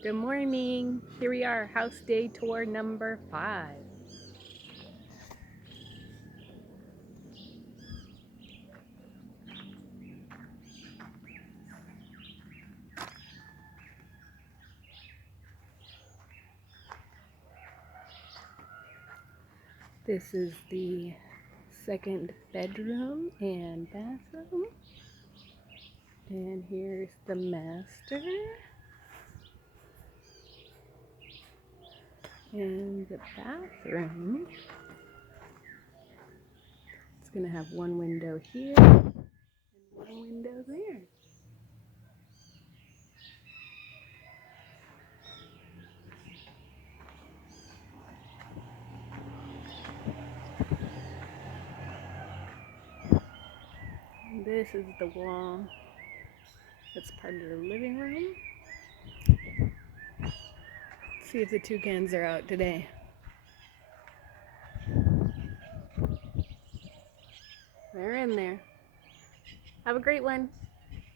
Good morning. Here we are, house day tour number 5. This is the second bedroom and bathroom. And here's the master. And the bathroom. It's going to have one window here and one window there. And this is the wall that's part of the living room. Let's see if the toucans are out today. They're in there. Have a great one.